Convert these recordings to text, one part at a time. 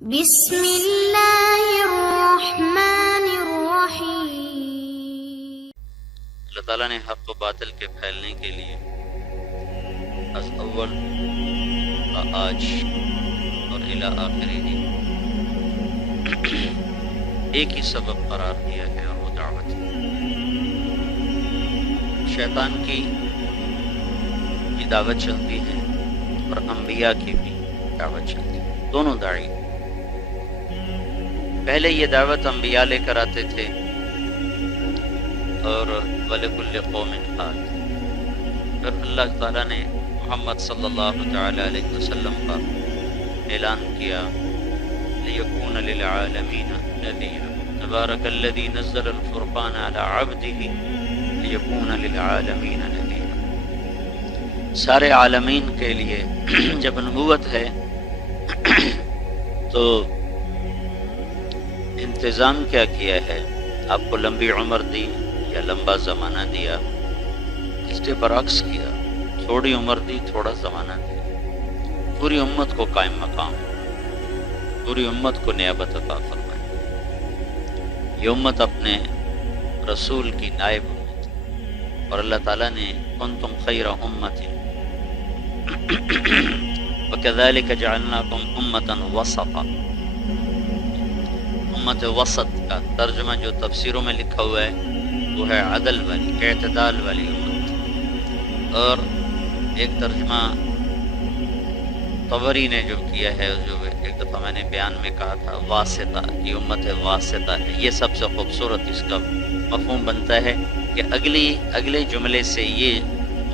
بسم اللہ الرحمن الرحیم۔ اللہ تعالیٰ نے حق و باطل کے پھیلنے کے لیے از اول و آج اور الی آخری ایک ہی سبب قرار دیا ہے، اور وہ دعوت ہے۔ شیطان کی بھی دعوت چلتی ہے اور انبیاء کی بھی دعوت چلتی ہے، دونوں داعی۔ پہلے یہ دعوت انبیاء لے کر آتے تھے اور وَلِكُلِّ قَوْمٍ هَادٍ، پھر اللہ تعالیٰ نے محمد صلی اللہ تعالی علیہ وسلم کا اعلان کیا لِيَكُونَ لِلْعَالَمِينَ نَذِيرًا تبارک الذی نزل الفرقان علی عبدہ لِيَكُونَ لِلْعَالَمِينَ نَذِيرًا، سارے عالمین کے لیے جب نبوت ہے تو انتظام کیا کیا ہے؟ آپ کو لمبی عمر دی یا لمبا زمانہ دیا؟ اس کے برعکس کیا، تھوڑی عمر دی، تھوڑا زمانہ دیا، پوری امت کو قائم مقام، پوری امت کو نیابت عطا فرمائی۔ یہ امت اپنے رسول کی نائب امت، اور اللہ تعالیٰ نے کنتم خیر امت وکذالک جعلناکم امۃ وسطا، امت وسط کا ترجمہ جو تفسیروں میں لکھا ہوا ہے وہ ہے عدل والی، اعتدال والی امت۔ اور ایک ترجمہ طبری نے جو کیا ہے، جو ایک دفعہ میں نے بیان میں کہا تھا، واسطہ، یہ امت واسطہ ہے۔ یہ سب سے خوبصورت اس کا مفہوم بنتا ہے کہ اگلے جملے سے یہ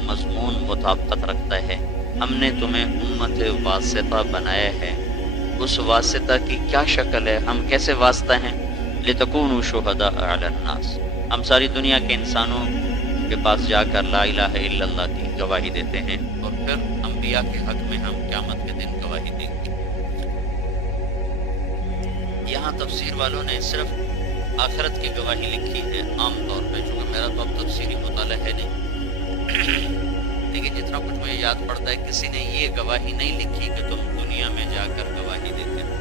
مضمون مطابقت رکھتا ہے، ہم نے تمہیں امت واسطہ بنایا ہے۔ اس واسطہ کی کیا شکل ہے؟ ہم کیسے واسطہ ہیں؟ لِتَكُونُوا شُهَدَاءَ عَلَى النَّاسِ، ہم ساری دنیا کے انسانوں کے پاس جا کر لا الہ الا اللہ کی گواہی دیتے ہیں، اور پھر انبیاء کے حق میں ہم قیامت کے دن گواہی دیں گے۔ یہاں تفسیر والوں نے صرف آخرت کی گواہی لکھی ہے عام طور پہ، چونکہ میرا تو اب تفسیری مطالعہ ہے نہیں، لیکن جتنا کچھ مجھے یاد پڑتا ہے کسی نے یہ گواہی نہیں لکھی کہ تم دنیا میں جا کر گواہی دیتے ہو۔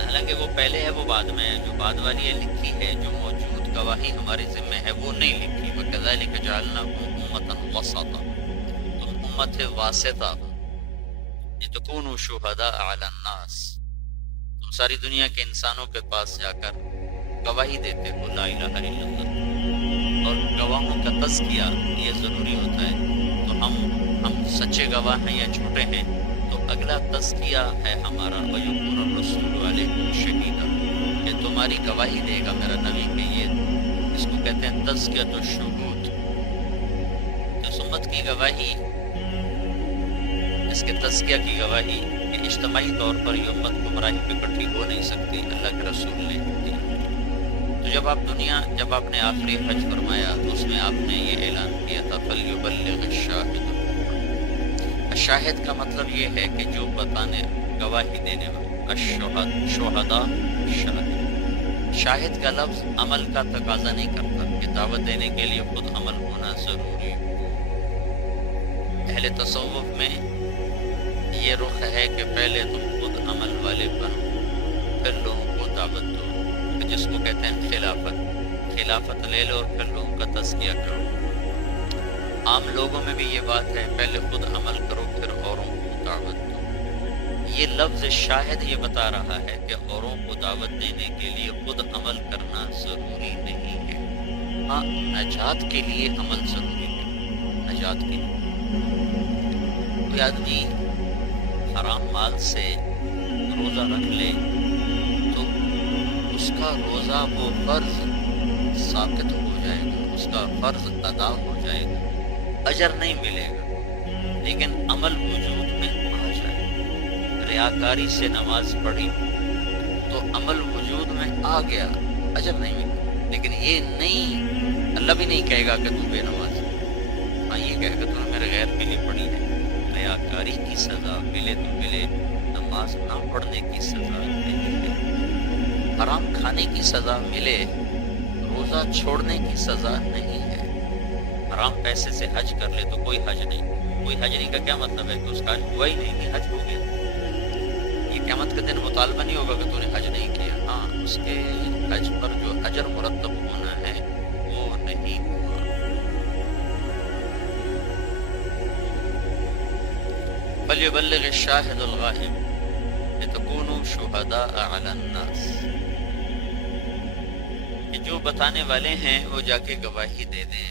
حالانکہ وہ پہلے ہے، وہ بعد میں ہے۔ جو بعد والی ہے لکھی ہے، جو موجود گواہی ہمارے ذمہ ہے وہ نہیں لکھی۔ وَكَذَلِكَ جَعَلْنَاكُمْ أُمَّةً وَسَطًا، تم امت واسطہ ہو، لِتَكُونُوا شُهَدَاءَ عَلَى النَّاسِ، تم ساری دنیا کے انسانوں کے پاس جا کر گواہی دیتے ہو لا الہ الا اللہ۔ اور گواہوں کا تزکیہ یہ ضروری ہوتا ہے، تو ہم سچے گواہ ہیں یا جھوٹے ہیں، تو اگلا تزکیہ ہے ہمارا وَيَكُونَ الرَّسُولُ عَلَيْكُمْ شَهِيدًا، کہ تمہاری گواہی دے گا میرا نبی، کہ یہ اس کو کہتے ہیں تزکیۃ الشہود۔ اس امت کی گواہی، اس کے تزکیہ کی گواہی، کہ اجتماعی طور پر یہ امت گمراہی پہ اکٹھی ہو نہیں سکتی، اللہ کے رسول نے دی۔ تو جب آپ نے آخری حج فرمایا تو اس میں آپ نے یہ اعلان کیا تھا فَلْيُبَلِّغِ الشَّاهِدُ الْغَائِبَ۔ الشاہد کا مطلب یہ ہے کہ جو بتانے، گواہی دینے والا، الشہداء شاہد۔ شاہد کا لفظ عمل کا تقاضا نہیں کرتا کہ دعوت دینے کے لیے خود عمل ہونا ضروری ہو۔ اہل تصوف میں یہ رخ ہے کہ پہلے تم خود عمل والے بنو، پھر لوگوں کو دعوت دو، جس کو کہتے ہیں خلافت لے لو اور پھر لوگوں کا تزکیہ کرو۔ عام لوگوں میں بھی یہ بات ہے، پہلے خود عمل کرو پھر اوروں کو دعوت دو۔ یہ لفظ شاہد یہ بتا رہا ہے کہ اوروں کو دعوت دینے کے لیے خود عمل کرنا ضروری نہیں ہے، ہاں نجات کے لیے عمل ضروری ہے۔ نجات کے لیے کوئی آدمی حرام مال سے روزہ رکھ لے تو اس کا روزہ وہ فرض ثابت ہو جائے گا، اس کا فرض ادا ہو جائے گا، اجر نہیں ملے گا، لیکن عمل وجود میں آ جائے۔ ریاکاری سے نماز پڑھی تو عمل وجود میں آ گیا، اجر نہیں ملے، لیکن یہ نہیں، اللہ بھی نہیں کہے گا کہ تو بے نماز ہے، ہاں یہ کہے گا تو نے میرے غیر کے لیے پڑھی ہے۔ ریاکاری کی سزا ملے تو ملے، نماز نہ پڑھنے کی سزا نہیں ہے۔ حرام کھانے کی سزا ملے، روزہ چھوڑنے کی سزا نہیں ہے۔ حرام پیسے سے حج کر لے تو کوئی حج نہیں، کوئی حج نہیں کا کیا مطلب ہے کہ اس کا حج ہوا ہی نہیں، کہ حج ہو گیا؟ یہ قیامت کے دن مطالبہ نہیں ہوگا کہ تو نے حج نہیں کیا، ہاں اس کے حج پر جو اجر مرتب ہونا ہے وہ نہیں ہوا۔ فَلْيُبَلِّغِ الشَّاهِدُ الْغَائِبَ لِتَكُونُوا شُهَدَاءَ عَلَى النَّاسِ، کہ جو بتانے والے ہیں وہ جا کے گواہی دے دیں،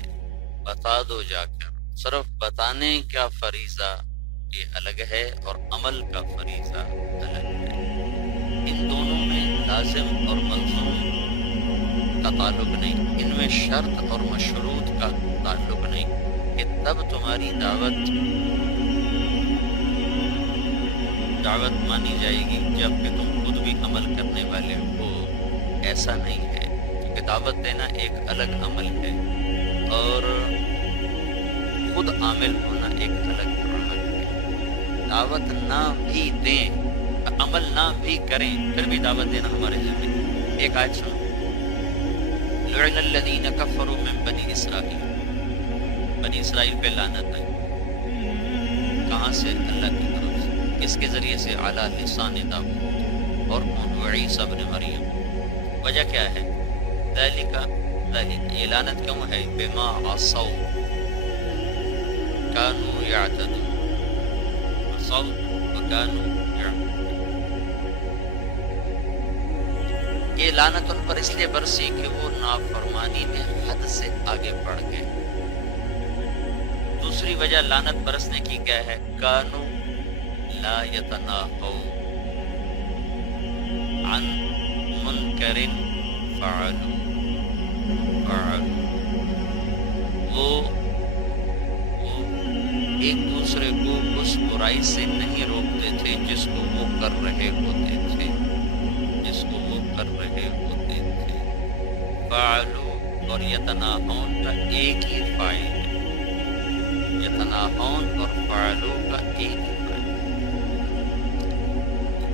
بتا دو جا کر۔ صرف بتانے کا فریضہ یہ الگ ہے اور عمل کا فریضہ الگ ہے، ان دونوں میں لازم اور ملزوم کا تعلق نہیں، ان میں شرط اور مشروط کا تعلق نہیں کہ تب تمہاری دعوت مانی جائے گی جب کہ تم خود بھی عمل کرنے والے ہو، ایسا نہیں ہے، کیونکہ دعوت دینا ایک الگ عمل ہے اور خود عامل ہونا ایک الگ عمل ہے۔ دعوت نہ بھی دیں، عمل نہ بھی کریں، پھر بھی دعوت دینا ہمارے ذمہ ہے۔ ایک آیت سنو، لعن الذین کفروا من بنی اسرائیل، بنی اسرائیل پہ لعنت ہے، کہاں سے؟ اللہ کی طرف سے، کس کے ذریعے سے؟ علی لسان داؤد اور عیسیٰ ابن مریم۔ وجہ کیا ہے؟ ذالک یہ لعنت کیوں ہے؟ بما عصوا کانوا یعتدون، عصوا وکانوا یعتدون، یہ لعنت ان پر اس لیے برسی کہ وہ نافرمانی میں حد سے آگے بڑھ گئے۔ دوسری وجہ لعنت برسنے کی کیا ہے؟ کانوا لا یتناہون عن منکر فعلوا، وہ ایک دوسرے کو اس برائی سے نہیں روکتے تھے جس کو وہ کر رہے ہوتے تھے، جس کو وہ کر رہے ہوتے تھے۔ فعلوا اور یتناہون کا ایک ہی فاعل ہے، یتناہون اور فعلوا کا ایک ہی فاعل۔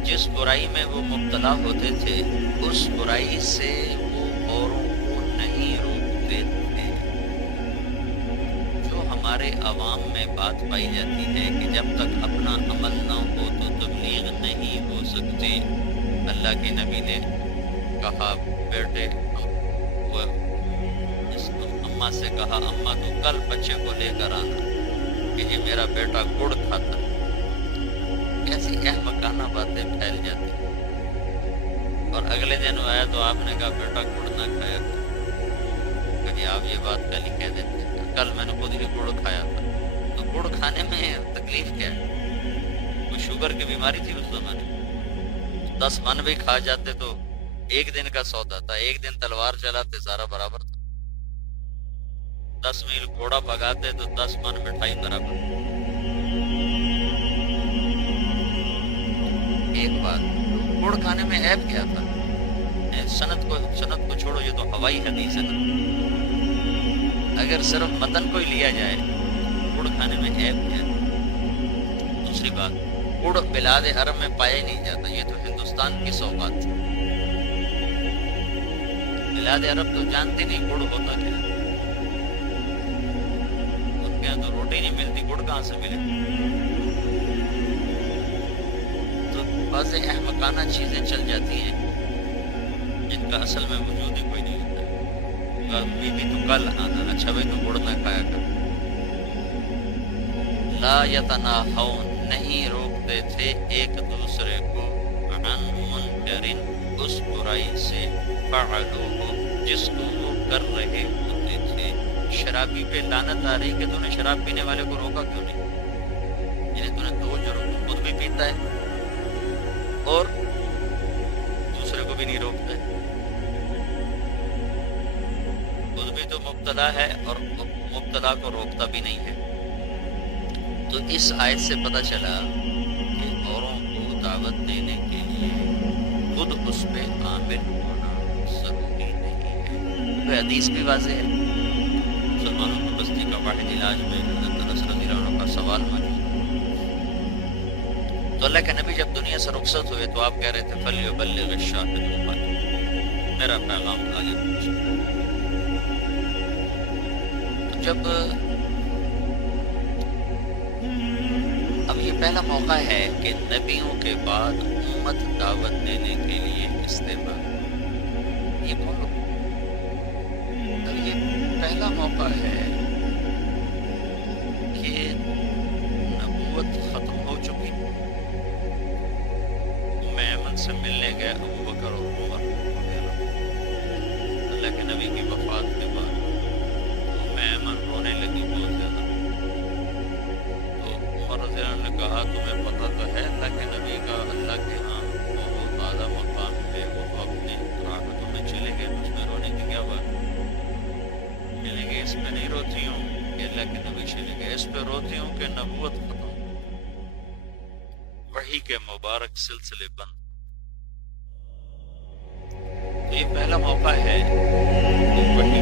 جس برائی میں وہ مبتلا ہوتے تھے اس برائی سے وہ اوروں کو نہیں روکتے تھے۔ جو ہمارے عوام میں بات پائی جاتی ہے کہ جب تک اپنا عمل نہ ہو تو تبلیغ نہیں ہو سکتی۔ اللہ کے نبی نے کہا بیٹے، وہ اس اماں سے کہا اماں تو کل بچے کو لے کر آنا کہ یہ میرا بیٹا گڑ کھاتا ہے۔ ایسی احمقانہ باتیں پھیل جاتی ہیں، اور اگلے دن وہ آیا تو آپ نے کہا بیٹا گڑ نہ کھایا کہ جی آپ یہ بات کل ہی کہہ دیتے ہیں، کل میں نے خود ہی گڑ کھایا تھا۔ تو گڑ کھانے میں تکلیف کیا ہے؟ کوئی شوگر کی بیماری تھی اس زمانے میں؟ 10 من بھی کھا جاتے تو ایک دن کا سودا تھا، ایک دن تلوار چلاتے سارا برابر تھا، 10 میل گھوڑا بھگاتے تو 10 من مٹھائی برابر۔ ایک بات، گڑ کھانے میں عیب کیا تھا؟ سند کو چھوڑو، یہ تو ہوائی حدیث ہے نا۔ اگر صرف متن کو ہی لیا جائے گڑ کھانے میں عیب کیا؟ دوسری بات، گڑ بلاد عرب میں پایا ہی نہیں جاتا، یہ تو ہندوستان کی سوغات تھی۔ بلاد عرب تو جانتے نہیں گڑ ہوتا کیا، ان کے یہاں تو روٹی نہیں ملتی، گڑ کہاں سے ملے؟ بعض احمقانہ چیزیں چل جاتی ہیں جن کا اصل میں وجود ہی کوئی نہیں ہوتا۔ بیوی تو کل آنا، اچھا بھائی تو گڑ نہ کھایا کر۔ لا یتناہون، نہیں روکتے تھے ایک دوسرے کو، عن منکر، اس برائی سے، فعلوہ، جس کو وہ کر رہے ہوتے تھے۔ شرابی پہ لعنت آ رہی کہ تو نے شراب پینے والے کو روکا کیوں نہیں؟ یعنی تو نے دو جرم، خود بھی پیتا ہے اور دوسرے کو بھی نہیں روکتا ہے، خود بھی تو مبتلا ہے اور مبتلا کو روکتا بھی نہیں ہے۔ تو اس آیت سے پتہ چلا کہ اوروں کو دعوت دینے کے لیے خود اس پہ عامل ہونا ضروری نہیں ہے۔ تو حدیث بھی واضح ہے، مسلمانوں کی بستی کا واحد علاج میں حضرت انس رضی اللہ عنہ کا سوال موجود۔ تو اللہ کے نبی جب دنیا سے رخصت ہوئے تو آپ کہہ رہے تھے فَلْيُبَلِّغِ الشَّاهِدُ الْغَائِبَ، میرا پیغام آگے پہنچے۔ تو جب اب یہ پہلا موقع ہے کہ نبیوں کے بعد امت دعوت دینے کے لیے استعمال. یہ بولو، اب یہ پہلا موقع ہے کہ نبوت ختم ہو چکی. ایمن سے ملنے گئے ابو بکر اور عمر اللہ کے نبی کی وفات کے بعد. ایمن رونے لگی بہت زیادہ. تو عمر رضی اللہ عنہ نے کہا تمہیں پتہ تو ہے اللہ کے نبی کا اللہ کے ہاں بہت اعلیٰ مقام ہے، وہ تو اپنے راحتوں میں چلے گئے، اس میں رونے کی کیا بات؟ کہنے گے اس پہ نہیں روتی ہوں کہ اللہ کے نبی چلے گئے، اس پہ روتی ہوں کہ نبوت ختم، وحی کے مبارک سلسلے بند. تو یہ پہلا موقع ہے کہ وحی